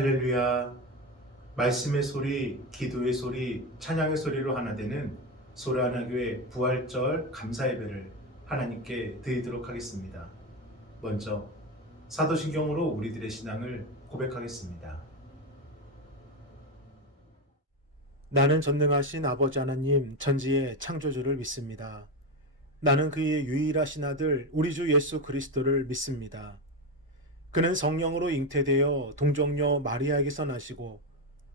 할렐루야. 말씀의 소리, 기도의 소리, 찬양의 소리로 하나 되는 소라하나교회 부활절 감사 예배를 하나님께 드리도록 하겠습니다. 먼저 사도신경으로 우리들의 신앙을 고백하겠습니다. 나는 전능하신 아버지 하나님 전지의 창조주를 믿습니다. 나는 그의 유일하신 아들 우리 주 예수 그리스도를 믿습니다. 그는 성령으로 잉태되어 동정녀 마리아에게서 나시고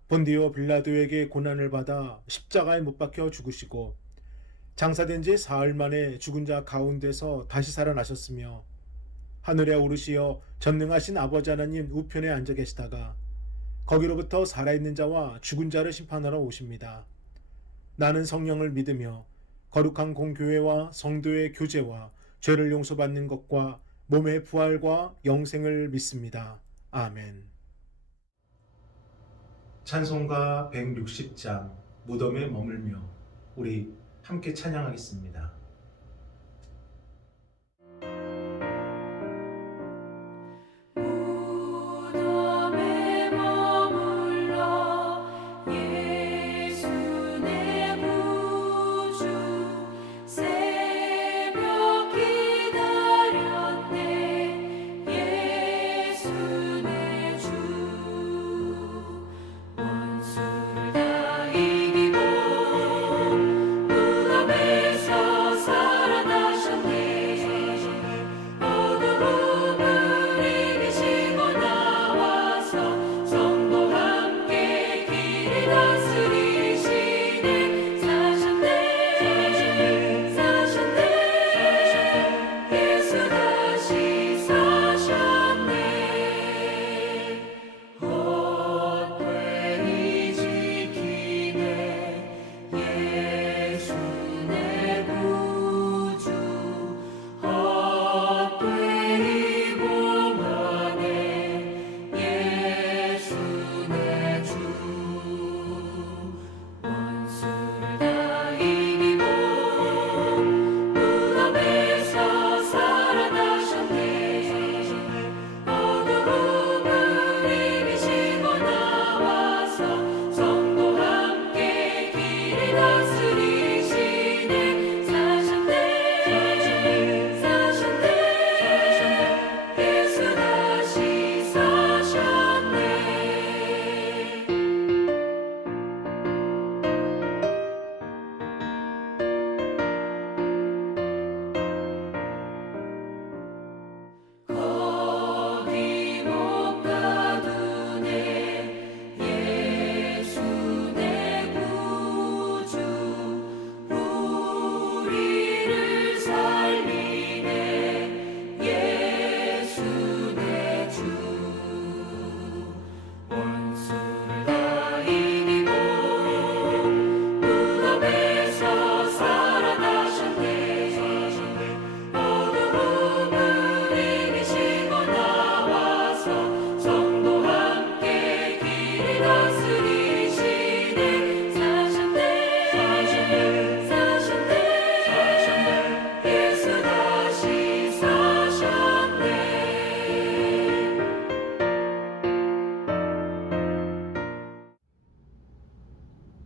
본디오 빌라도에게 고난을 받아 십자가에 못 박혀 죽으시고 장사된 지 사흘 만에 죽은 자 가운데서 다시 살아나셨으며 하늘에 오르시어 전능하신 아버지 하나님 우편에 앉아 계시다가 거기로부터 살아있는 자와 죽은 자를 심판하러 오십니다. 나는 성령을 믿으며 거룩한 공교회와 성도의 교제와 죄를 용서받는 것과 몸의 부활과 영생을 믿습니다. 아멘. 찬송가 160장 무덤에 머물며 우리 함께 찬양하겠습니다.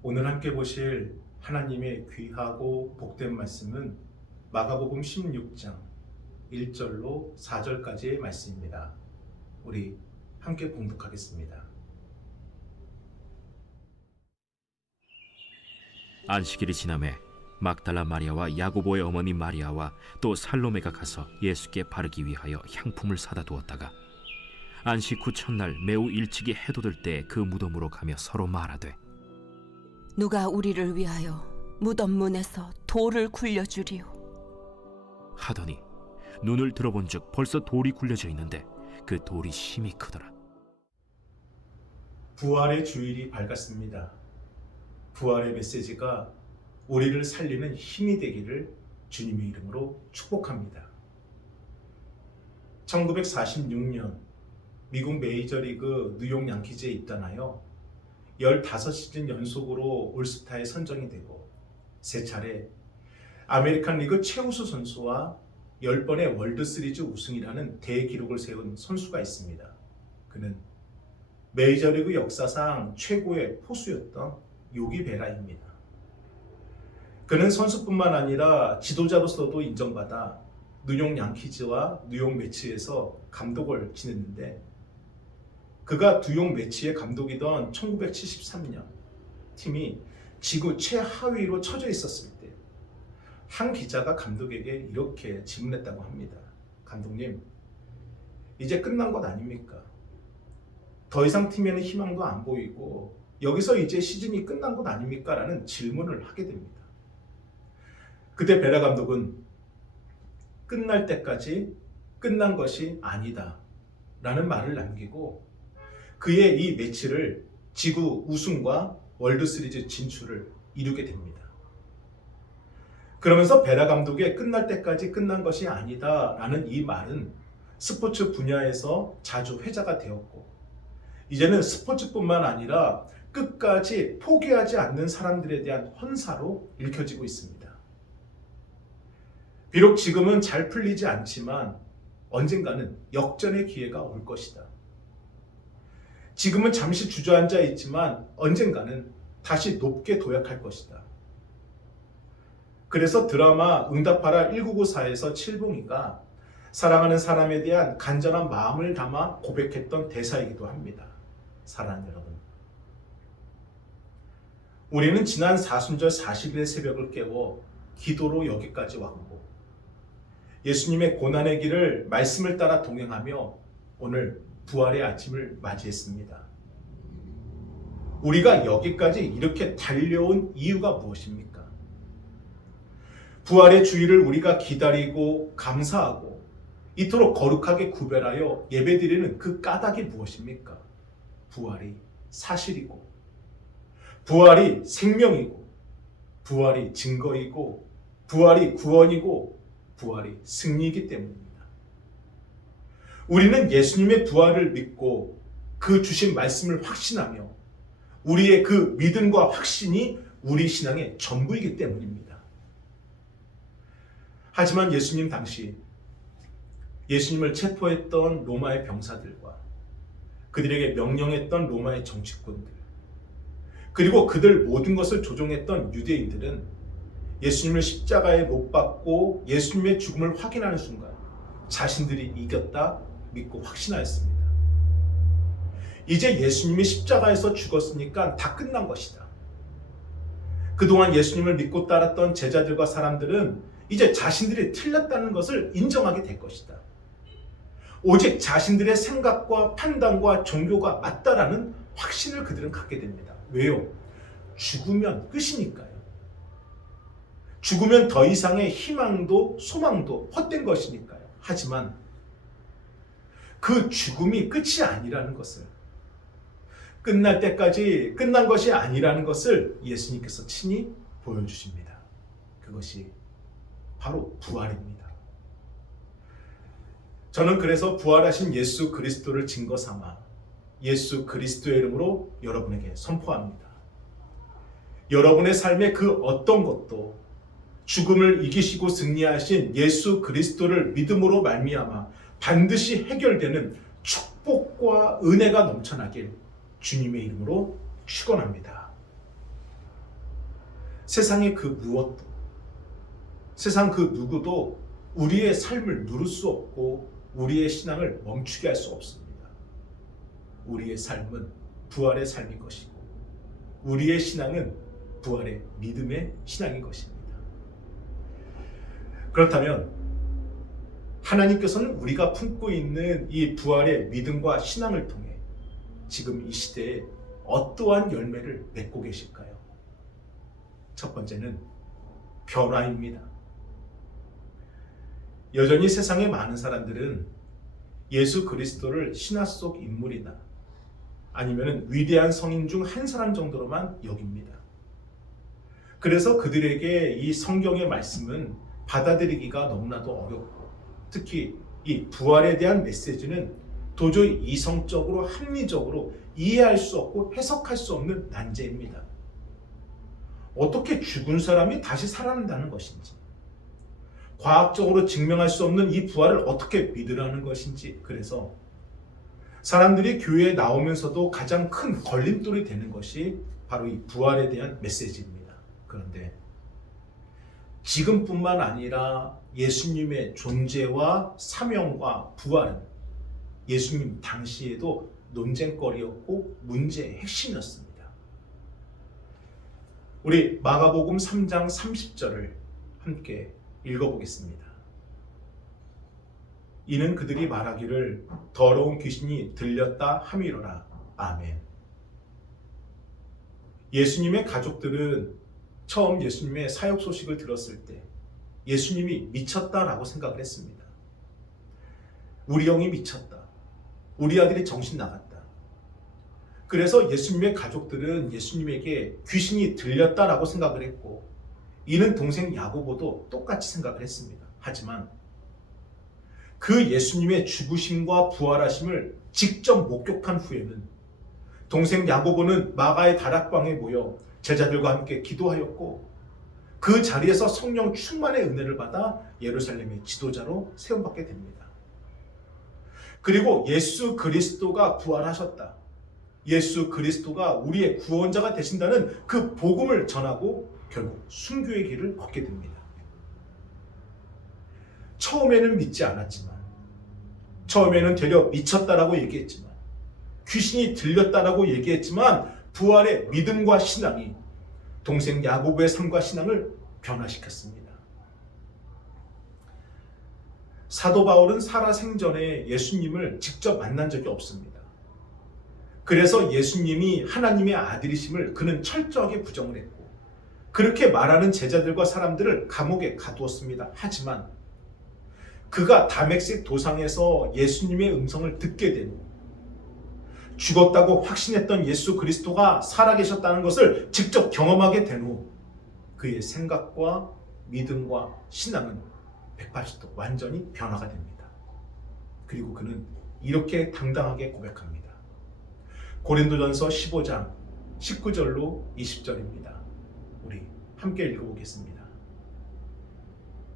오늘 함께 보실 하나님의 귀하고 복된 말씀은 마가복음 16장 1절로 4절까지의 말씀입니다. 우리 함께 봉독하겠습니다. 안식일이 지남에 막달라 마리아와 야고보의 어머니 마리아와 또 살로메가 가서 예수께 바르기 위하여 향품을 사다 두었다가 안식 후 첫날 매우 일찍이 해돋을 때 그 무덤으로 가며 서로 말하되 누가 우리를 위하여 무덤 문에서 돌을 굴려주리요 하더니 눈을 들어본즉 벌써 돌이 굴려져 있는데 그 돌이 심히 크더라. 부활의 주일이 밝았습니다. 부활의 메시지가 우리를 살리는 힘이 되기를 주님의 이름으로 축복합니다. 1946년 미국 메이저리그 뉴욕 양키즈에 입단하여 15시즌 연속으로 올스타에 선정이 되고 3차례 아메리칸 리그 최우수 선수와 10번의 월드시리즈 우승이라는 대기록을 세운 선수가 있습니다. 그는 메이저리그 역사상 최고의 포수였던 요기 베라입니다. 그는 선수뿐만 아니라 지도자로서도 인정받아 뉴욕 양키즈와 뉴욕 매츠에서 감독을 지냈는데, 그가 뉴욕 매츠의 감독이던 1973년 팀이 지구 최하위로 처져 있었을 때 한 기자가 감독에게 이렇게 질문했다고 합니다. 감독님, 이제 끝난 것 아닙니까? 더 이상 팀에는 희망도 안 보이고 여기서 이제 시즌이 끝난 것 아닙니까? 라는 질문을 하게 됩니다. 그때 베라 감독은 끝날 때까지 끝난 것이 아니다 라는 말을 남기고 그의 이 매치를 지구 우승과 월드시리즈 진출을 이루게 됩니다. 그러면서 베라 감독의 끝날 때까지 끝난 것이 아니다 라는 이 말은 스포츠 분야에서 자주 회자가 되었고, 이제는 스포츠뿐만 아니라 끝까지 포기하지 않는 사람들에 대한 헌사로 읽혀지고 있습니다. 비록 지금은 잘 풀리지 않지만 언젠가는 역전의 기회가 올 것이다. 지금은 잠시 주저앉아 있지만 언젠가는 다시 높게 도약할 것이다. 그래서 드라마 응답하라 1994에서 칠봉이가 사랑하는 사람에 대한 간절한 마음을 담아 고백했던 대사이기도 합니다. 사랑하는 여러분, 우리는 지난 사순절 40일의 새벽을 깨워 기도로 여기까지 왔고, 예수님의 고난의 길을 말씀을 따라 동행하며 오늘 부활의 아침을 맞이했습니다. 우리가 여기까지 이렇게 달려온 이유가 무엇입니까? 부활의 주일을 우리가 기다리고 감사하고 이토록 거룩하게 구별하여 예배드리는 그 까닭이 무엇입니까? 부활이 사실이고, 부활이 생명이고, 부활이 증거이고, 부활이 구원이고, 부활이 승리이기 때문입니다. 우리는 예수님의 부활을 믿고 그 주신 말씀을 확신하며 우리의 그 믿음과 확신이 우리 신앙의 전부이기 때문입니다. 하지만 예수님 당시 예수님을 체포했던 로마의 병사들과 그들에게 명령했던 로마의 정치꾼들, 그리고 그들 모든 것을 조종했던 유대인들은 예수님을 십자가에 못 박고 예수님의 죽음을 확인하는 순간 자신들이 이겼다 믿고 확신하였습니다. 이제 예수님이 십자가에서 죽었으니까 다 끝난 것이다. 그동안 예수님을 믿고 따랐던 제자들과 사람들은 이제 자신들이 틀렸다는 것을 인정하게 될 것이다. 오직 자신들의 생각과 판단과 종교가 맞다라는 확신을 그들은 갖게 됩니다. 왜요? 죽으면 끝이니까요. 죽으면 더 이상의 희망도 소망도 헛된 것이니까요. 하지만 그 죽음이 끝이 아니라는 것을, 끝날 때까지 끝난 것이 아니라는 것을 예수님께서 친히 보여주십니다. 그것이 바로 부활입니다. 저는 그래서 부활하신 예수 그리스도를 증거 삼아 예수 그리스도의 이름으로 여러분에게 선포합니다. 여러분의 삶의 그 어떤 것도 죽음을 이기시고 승리하신 예수 그리스도를 믿음으로 말미암아 반드시 해결되는 축복과 은혜가 넘쳐나길 주님의 이름으로 축원합니다. 세상의 그 무엇도, 세상 그 누구도 우리의 삶을 누를 수 없고 우리의 신앙을 멈추게 할 수 없습니다. 우리의 삶은 부활의 삶인 것이고 우리의 신앙은 부활의 믿음의 신앙인 것입니다. 그렇다면 하나님께서는 우리가 품고 있는 이 부활의 믿음과 신앙을 통해 지금 이 시대에 어떠한 열매를 맺고 계실까요? 첫 번째는 변화입니다. 여전히 세상의 많은 사람들은 예수 그리스도를 신화 속 인물이나 아니면 위대한 성인 중 한 사람 정도로만 여깁니다. 그래서 그들에게 이 성경의 말씀은 받아들이기가 너무나도 어렵고, 특히 이 부활에 대한 메시지는 도저히 이성적으로 합리적으로 이해할 수 없고 해석할 수 없는 난제입니다. 어떻게 죽은 사람이 다시 살아난다는 것인지, 과학적으로 증명할 수 없는 이 부활을 어떻게 믿으라는 것인지, 그래서 사람들이 교회에 나오면서도 가장 큰 걸림돌이 되는 것이 바로 이 부활에 대한 메시지입니다. 그런데 지금뿐만 아니라 예수님의 존재와 사명과 부활은 예수님 당시에도 논쟁거리였고 문제의 핵심이었습니다. 우리 마가복음 3장 30절을 함께 읽어보겠습니다. 이는 그들이 말하기를 더러운 귀신이 들렸다 함이로라. 아멘. 예수님의 가족들은 처음 예수님의 사역 소식을 들었을 때 예수님이 미쳤다라고 생각을 했습니다. 우리 형이 미쳤다. 우리 아들이 정신 나갔다. 그래서 예수님의 가족들은 예수님에게 귀신이 들렸다라고 생각을 했고, 이는 동생 야고보도 똑같이 생각을 했습니다. 하지만 그 예수님의 죽으심과 부활하심을 직접 목격한 후에는 동생 야고보는 마가의 다락방에 모여 제자들과 함께 기도하였고, 그 자리에서 성령 충만의 은혜를 받아 예루살렘의 지도자로 세움받게 됩니다. 그리고 예수 그리스도가 부활하셨다, 예수 그리스도가 우리의 구원자가 되신다는 그 복음을 전하고 결국 순교의 길을 걷게 됩니다. 처음에는 믿지 않았지만, 처음에는 되려 미쳤다라고 얘기했지만, 귀신이 들렸다라고 얘기했지만, 부활의 믿음과 신앙이 동생 야고보의 삶과 신앙을 변화시켰습니다. 사도 바울은 살아생전에 예수님을 직접 만난 적이 없습니다. 그래서 예수님이 하나님의 아들이심을 그는 철저하게 부정을 했고, 그렇게 말하는 제자들과 사람들을 감옥에 가두었습니다. 하지만 그가 다메섹 도상에서 예수님의 음성을 듣게 된 후, 죽었다고 확신했던 예수 그리스도가 살아계셨다는 것을 직접 경험하게 된 후, 그의 생각과 믿음과 신앙은 180도 완전히 변화가 됩니다. 그리고 그는 이렇게 당당하게 고백합니다. 고린도전서 15장 19절로 20절입니다. 우리 함께 읽어보겠습니다.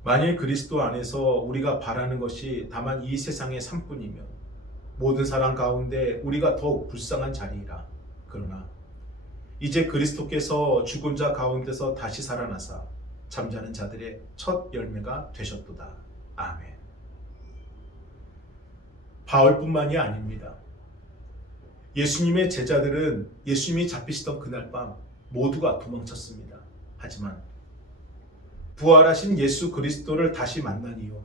만일 그리스도 안에서 우리가 바라는 것이 다만 이 세상의 삶뿐이면 모든 사람 가운데 우리가 더욱 불쌍한 자리이라. 그러나 이제 그리스도께서 죽은 자 가운데서 다시 살아나사 잠자는 자들의 첫 열매가 되셨도다. 아멘. 바울뿐만이 아닙니다. 예수님의 제자들은 예수님이 잡히시던 그날 밤 모두가 도망쳤습니다. 하지만 부활하신 예수 그리스도를 다시 만난 이후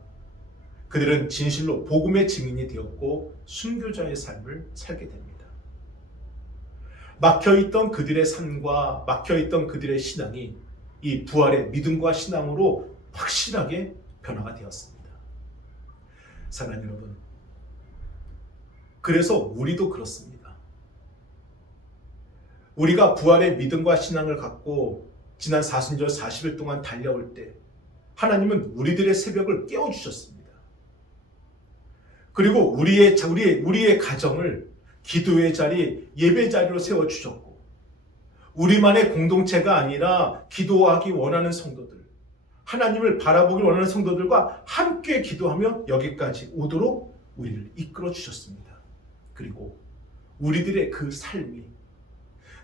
그들은 진실로 복음의 증인이 되었고 순교자의 삶을 살게 됩니다. 막혀있던 그들의 삶과 막혀있던 그들의 신앙이 이 부활의 믿음과 신앙으로 확실하게 변화가 되었습니다. 사랑하는 여러분, 그래서 우리도 그렇습니다. 우리가 부활의 믿음과 신앙을 갖고 지난 40절 40일 동안 달려올 때 하나님은 우리들의 새벽을 깨워주셨습니다. 그리고 우리의 가정을 기도의 자리, 예배 자리로 세워주셨고, 우리만의 공동체가 아니라 기도하기 원하는 성도들, 하나님을 바라보길 원하는 성도들과 함께 기도하며 여기까지 오도록 우리를 이끌어 주셨습니다. 그리고 우리들의 그 삶이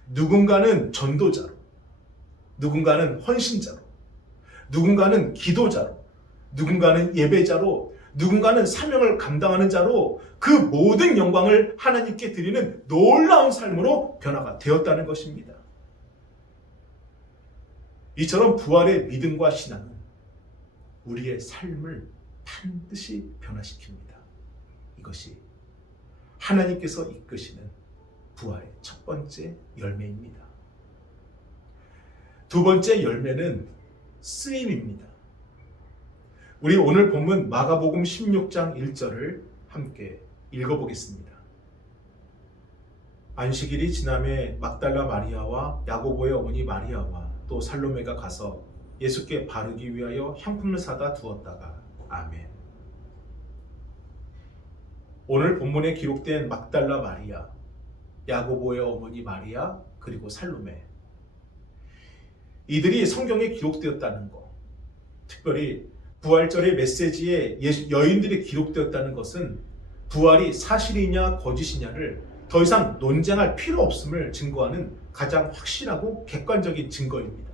누군가는 전도자로, 누군가는 헌신자로, 누군가는 기도자로, 누군가는 예배자로, 누군가는 사명을 감당하는 자로 그 모든 영광을 하나님께 드리는 놀라운 삶으로 변화가 되었다는 것입니다. 이처럼 부활의 믿음과 신앙은 우리의 삶을 반드시 변화시킵니다. 이것이 하나님께서 이끄시는 부활의 첫 번째 열매입니다. 두 번째 열매는 쓰임입니다. 우리 오늘 본문 마가복음 16장 1절을 함께 읽어보겠습니다. 안식일이 지남에 막달라 마리아와 야고보의 어머니 마리아와 또 살로메가 가서 예수께 바르기 위하여 향품을 사다 두었다가. 아멘. 오늘 본문에 기록된 막달라 마리아, 야고보의 어머니 마리아, 그리고 살로메, 이들이 성경에 기록되었다는 것, 특별히 부활절의 메시지에 여인들이 기록되었다는 것은 부활이 사실이냐 거짓이냐를 더 이상 논쟁할 필요 없음을 증거하는 가장 확실하고 객관적인 증거입니다.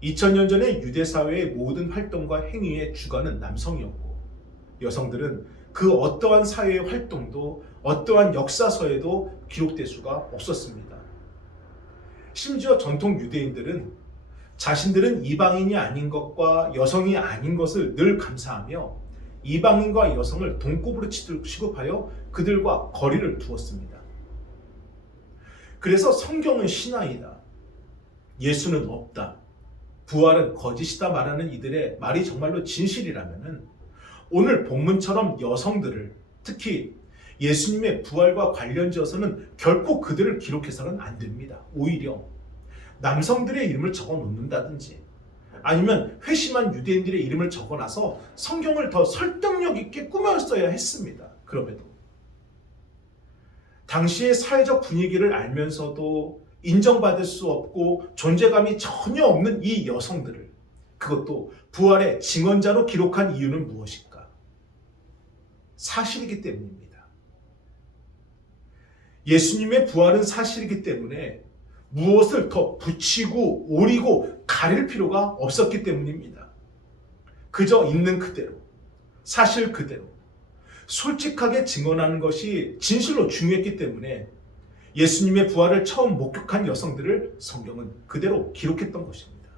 2000년 전의 유대 사회의 모든 활동과 행위의 주관은 남성이었고, 여성들은 그 어떠한 사회의 활동도 어떠한 역사서에도 기록될 수가 없었습니다. 심지어 전통 유대인들은 자신들은 이방인이 아닌 것과 여성이 아닌 것을 늘 감사하며 이방인과 여성을 동급으로 취급하여 그들과 거리를 두었습니다. 그래서 성경은 신화이다, 예수는 없다, 부활은 거짓이다 말하는 이들의 말이 정말로 진실이라면 오늘 본문처럼 여성들을, 특히 예수님의 부활과 관련지어서는 결코 그들을 기록해서는 안 됩니다. 오히려 남성들의 이름을 적어 놓는다든지 아니면 회심한 유대인들의 이름을 적어놔서 성경을 더 설득력 있게 꾸몄어야 했습니다. 그럼에도 당시의 사회적 분위기를 알면서도 인정받을 수 없고 존재감이 전혀 없는 이 여성들을, 그것도 부활의 증언자로 기록한 이유는 무엇일까? 사실이기 때문입니다. 예수님의 부활은 사실이기 때문에 무엇을 더 붙이고 오리고 가릴 필요가 없었기 때문입니다. 그저 있는 그대로, 사실 그대로 솔직하게 증언하는 것이 진실로 중요했기 때문에 예수님의 부활을 처음 목격한 여성들을 성경은 그대로 기록했던 것입니다.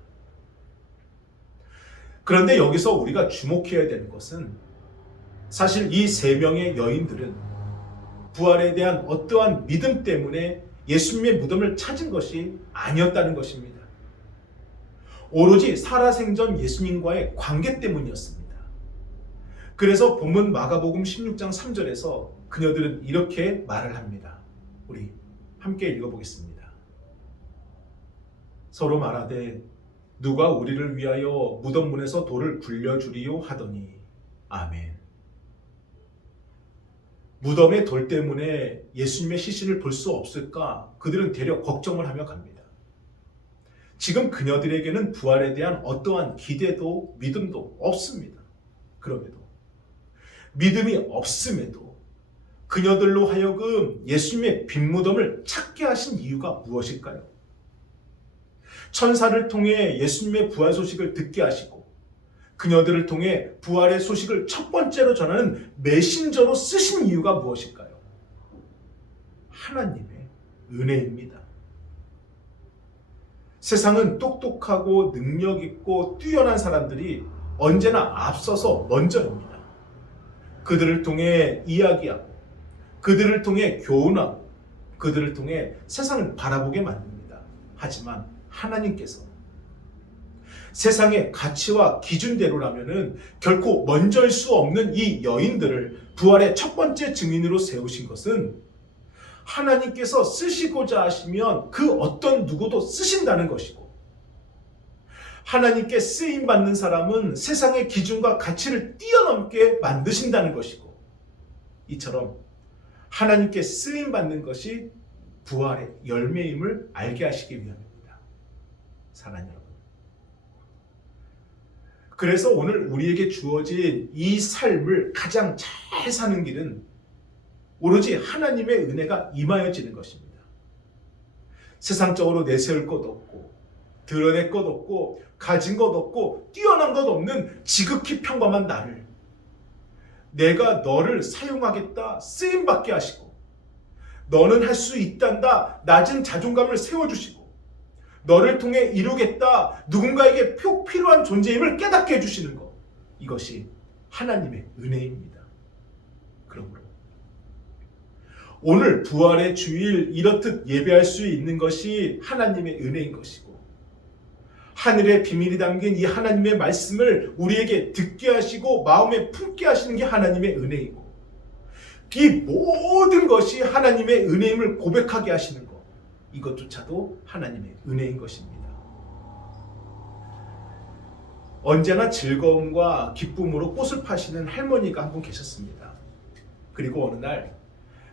그런데 여기서 우리가 주목해야 되는 것은 사실 이 세 명의 여인들은 부활에 대한 어떠한 믿음 때문에 예수님의 무덤을 찾은 것이 아니었다는 것입니다. 오로지 살아생전 예수님과의 관계 때문이었습니다. 그래서 본문 마가복음 16장 3절에서 그녀들은 이렇게 말을 합니다. 우리 함께 읽어보겠습니다. 서로 말하되 누가 우리를 위하여 무덤 문에서 돌을 굴려주리요 하더니 아멘. 무덤의 돌 때문에 예수님의 시신을 볼 수 없을까 그들은 되려 걱정을 하며 갑니다. 지금 그녀들에게는 부활에 대한 어떠한 기대도 믿음도 없습니다. 그럼에도 믿음이 없음에도 그녀들로 하여금 예수님의 빈 무덤을 찾게 하신 이유가 무엇일까요? 천사를 통해 예수님의 부활 소식을 듣게 하시고 그녀들을 통해 부활의 소식을 첫 번째로 전하는 메신저로 쓰신 이유가 무엇일까요? 하나님의 은혜입니다. 세상은 똑똑하고 능력 있고 뛰어난 사람들이 언제나 앞서서 먼저입니다. 그들을 통해 이야기하고 그들을 통해 교훈하고 그들을 통해 세상을 바라보게 만듭니다. 하지만 하나님께서 세상의 가치와 기준대로라면 결코 먼저일 수 없는 이 여인들을 부활의 첫 번째 증인으로 세우신 것은 하나님께서 쓰시고자 하시면 그 어떤 누구도 쓰신다는 것이고, 하나님께 쓰임받는 사람은 세상의 기준과 가치를 뛰어넘게 만드신다는 것이고, 이처럼 하나님께 쓰임받는 것이 부활의 열매임을 알게 하시기 위함입니다. 사랑하는 여러분, 그래서 오늘 우리에게 주어진 이 삶을 가장 잘 사는 길은 오로지 하나님의 은혜가 임하여지는 것입니다. 세상적으로 내세울 것 없고 드러낼 것 없고 가진 것 없고 뛰어난 것 없는 지극히 평범한 나를 내가 너를 사용하겠다 쓰임받게 하시고, 너는 할 수 있단다 낮은 자존감을 세워주시고, 너를 통해 이루겠다 누군가에게 필요한 존재임을 깨닫게 해주시는 것, 이것이 하나님의 은혜입니다. 그러므로 오늘 부활의 주일 이렇듯 예배할 수 있는 것이 하나님의 은혜인 것이고, 하늘의 비밀이 담긴 이 하나님의 말씀을 우리에게 듣게 하시고 마음에 품게 하시는 게 하나님의 은혜이고, 이 모든 것이 하나님의 은혜임을 고백하게 하시는 것, 이것조차도 하나님의 은혜인 것입니다. 언제나 즐거움과 기쁨으로 꽃을 파시는 할머니가 한 분 계셨습니다. 그리고 어느 날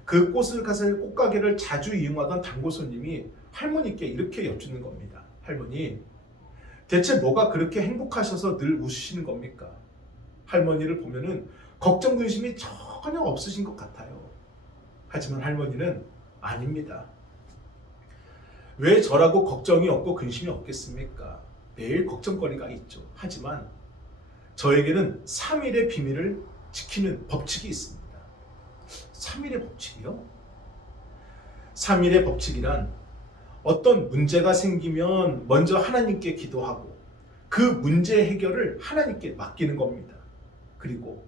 그 꽃을 가서 꽃가게를 자주 이용하던 단골 손님이 할머니께 이렇게 여쭙는 겁니다. 할머니, 대체 뭐가 그렇게 행복하셔서 늘 웃으시는 겁니까? 할머니를 보면은 걱정 근심이 전혀 없으신 것 같아요. 하지만 할머니는 아닙니다. 왜 저라고 걱정이 없고 근심이 없겠습니까? 매일 걱정거리가 있죠. 하지만 저에게는 3일의 비밀을 지키는 법칙이 있습니다. 3일의 법칙이요? 3일의 법칙이란 어떤 문제가 생기면 먼저 하나님께 기도하고 그 문제 해결을 하나님께 맡기는 겁니다. 그리고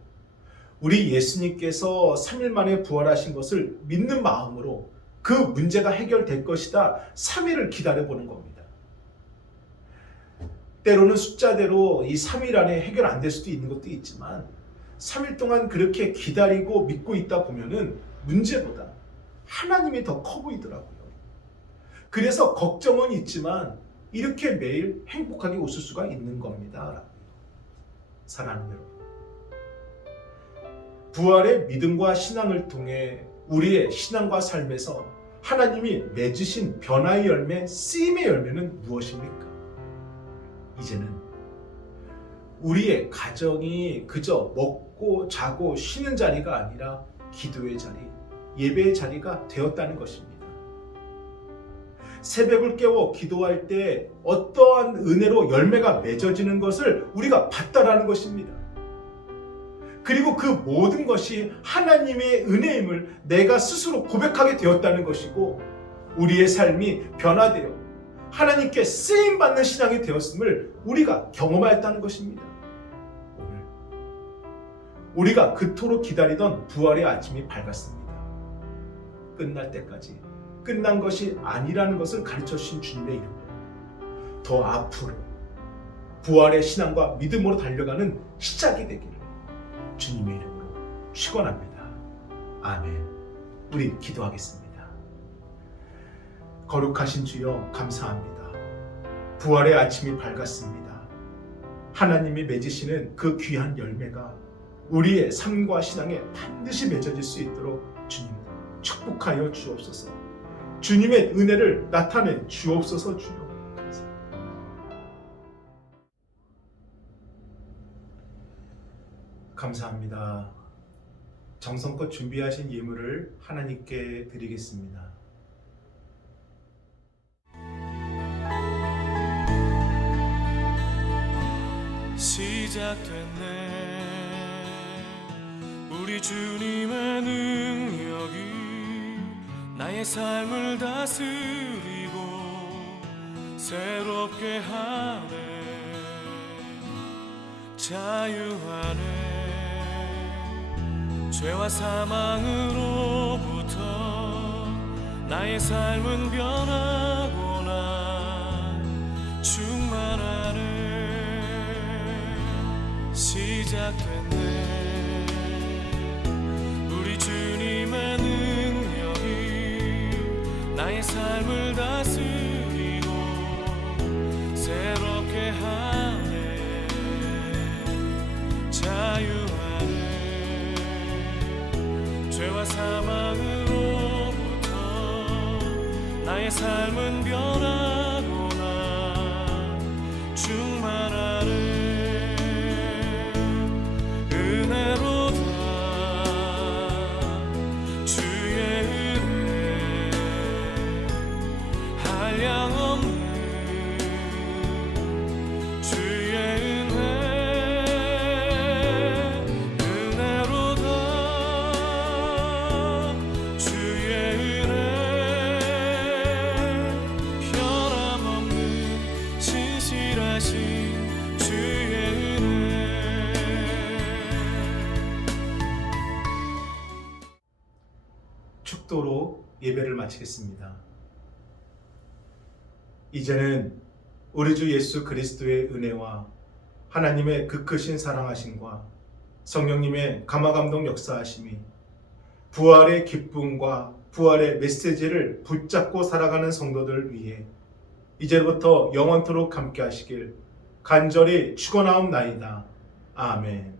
우리 예수님께서 3일 만에 부활하신 것을 믿는 마음으로 그 문제가 해결될 것이다 3일을 기다려보는 겁니다. 때로는 숫자대로 이 3일 안에 해결 안 될 수도 있는 것도 있지만 3일 동안 그렇게 기다리고 믿고 있다 보면은 문제보다 하나님이 더 커 보이더라고요. 그래서 걱정은 있지만 이렇게 매일 행복하게 웃을 수가 있는 겁니다. 사랑하는 여러분, 부활의 믿음과 신앙을 통해 우리의 신앙과 삶에서 하나님이 맺으신 변화의 열매, 쓰임의 열매는 무엇입니까? 이제는 우리의 가정이 그저 먹고 자고 쉬는 자리가 아니라 기도의 자리, 예배의 자리가 되었다는 것입니다. 새벽을 깨워 기도할 때 어떠한 은혜로 열매가 맺어지는 것을 우리가 봤다라는 것입니다. 그리고 그 모든 것이 하나님의 은혜임을 내가 스스로 고백하게 되었다는 것이고 우리의 삶이 변화되어 하나님께 쓰임받는 신앙이 되었음을 우리가 경험하였다는 것입니다. 오늘 우리가 그토록 기다리던 부활의 아침이 밝았습니다. 끝날 때까지 끝난 것이 아니라는 것을 가르쳐 주신 주님의 이름으로 더 앞으로 부활의 신앙과 믿음으로 달려가는 시작이 되기를 주님의 이름으로 축원합니다. 아멘. 우리 기도하겠습니다. 거룩하신 주여 감사합니다. 부활의 아침이 밝았습니다. 하나님이 맺으시는 그 귀한 열매가 우리의 삶과 신앙에 반드시 맺어질 수 있도록 주님 축복하여 주옵소서. 주님의 은혜를 나타내 주옵소서. 주여 감사합니다. 감사합니다. 정성껏 준비하신 예물을 하나님께 드리겠습니다. 시작됐네. 우리 주님의 능력이 나의 삶을 다스리고 새롭게 하네. 자유하네. 죄와 사망으로부터 나의 삶은 변하고나 충만하네. 시작됐네. 우리 주님의 능력이 나의 삶을 다스리고 새롭게 하네. 자유하네. 죄와 사망으로부터 나의 삶은 변하고나 충만하네. 축도로 예배를 마치겠습니다. 이제는 우리 주 예수 그리스도의 은혜와 하나님의 그 크신 사랑하심과 성령님의 감화감동 역사하심이 부활의 기쁨과 부활의 메시지를 붙잡고 살아가는 성도들 위해 이제부터 영원토록 함께 하시길 간절히 축원하옵나이다. 아멘.